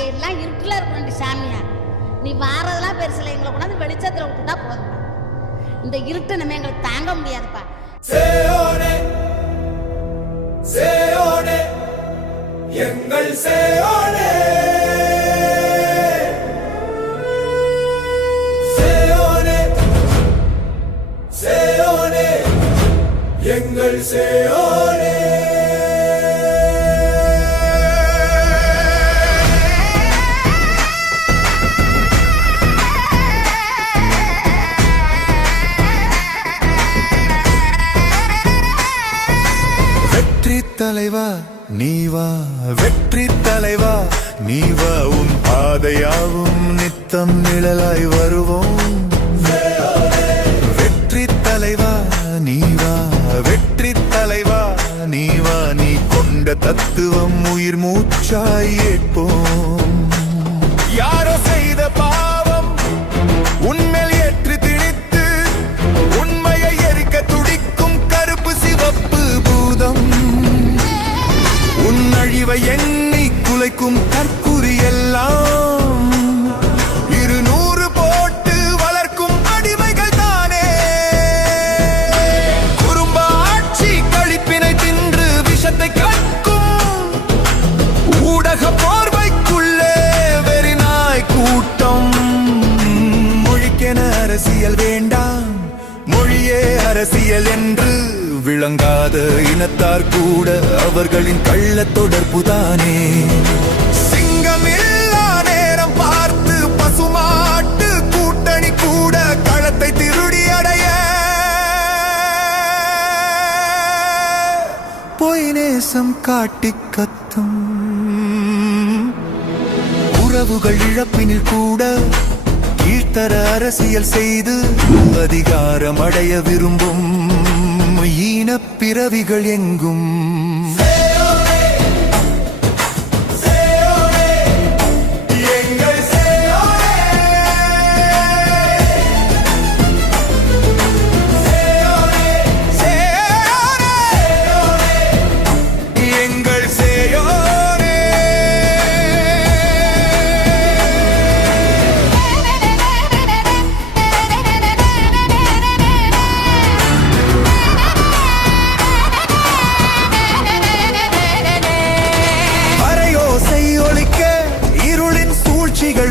நாங்க எல்லாம் இருட்டுல இருக்கணும் சாமியா. நீ வாரதெல்லாம் பெருசில்ல, எங்களை கொண்டாந்து வெளிச்சத்துல விட்டுட்டா போதும். இந்த இருட்டு நம்ம எங்களுக்கு தாங்க முடியாதுப்பா. சேயோனே சேயோனே எங்கள் சேயோனே சேயோனே சேயோனே எங்கள் சேயோனே. தலைவா நீவா, வெற்றி தலைவா நீவா, உன் பாதையாவும் நித்தம் நிழலாய் வருவோம். வெற்றி தலைவா நீவா, வெற்றி தலைவா நீவா, நீ கொண்ட தத்துவம் உயிர் மூச்சாய் ஏற்போம். யாரோ செய்த பாவம் உன்மேல் ஏற்றி திணித்து உண்மையை எரிக்க துடிக்கும் கருப்பு சிவப்பு பூதம், உன்னழிவை எண்ணி குலைக்கும் கற்குறி எல்லாம் 200 போட்டு வளர்க்கும் அடிமைகள் தானே. குறும்ப ஆட்சி கழிப்பினை தின்று விஷத்தை கற்கும் ஊடக போர்வைக்குள்ளே வெறிநாய் கூட்டம். மொழிக்கென அரசியல் வேண்டாம், மொழியே அரசியல் என்று விளங்காத இனத்தார் கூட அவர்களின் கள்ள தொடர்புதானே. சிங்கமில்லா நேரம் பார்த்து பசுமாட்டு கூட்டணி கூட களத்தை திருடி அடைய பொய் நேசம் காட்டி கத்தும். உறவுகள் இழப்பினில் கூட கீழ்த்தர அரசியல் செய்து அதிகாரம் அடைய விரும்பும் ஈன பிறவிகள் எங்கும்.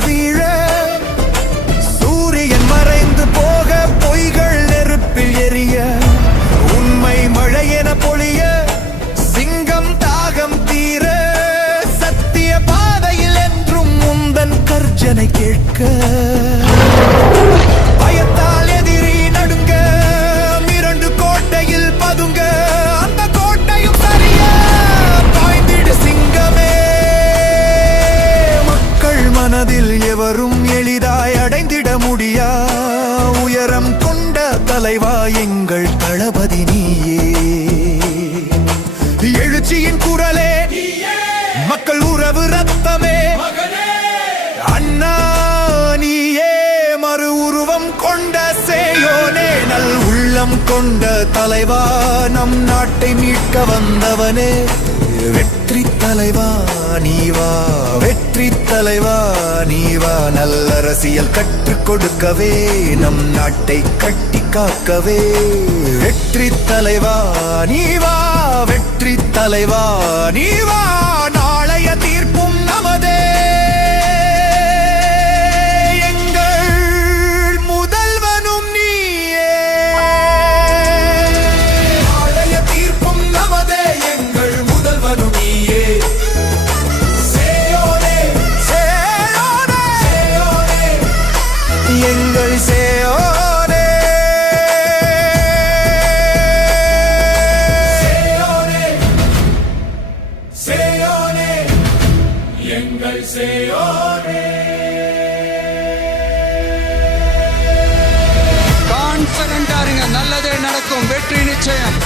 வீழ சூரியன் மறைந்து போக பொய்கள் நெருப்பில் எரிய உண்மை மழையென பொழிய சிங்கம் தாகம் தீர சத்திய பாதையில் என்றும் முந்தன் கர்ஜனை கேட்க பயத்தால் எதிரி நடுங்க மிரண்டு கோட்டையில் பதுங்க அந்த கோட்டையும் சரிய பாய்ந்திடு சிங்கமே. மனதில் எவரும் எளிதாய் அடைந்திட முடியா உயரம் கொண்ட தலைவா எங்கள் தளபதி நீயே. எழுச்சியின் குரலே, மக்கள் உறவு ரத்தமே அண்ணா நீயே. மறு உருவம் கொண்ட சேயோனே, நல் உள்ளம் கொண்ட தலைவா, நம் நாட்டை மீட்க வந்தவனே. வெற்றி தலைவா நீவா, வெற்றி தலைவா நீவா, நல்லரசியல் கற்றுக் கொடுக்கவே நம் நாட்டை கட்டி காக்கவே. வெற்றி தலைவா நீவா, வெற்றி தலைவா நீவா, நாளைய தீர்ப்பும் நமதே. எங்கள் சேயோனே சேயோனே சேயோனே எங்கள் சேயோனே. கான்ஃபிடென்ட்டா இருங்க, நல்லதே நடக்கும், வெற்றி நிச்சயம்.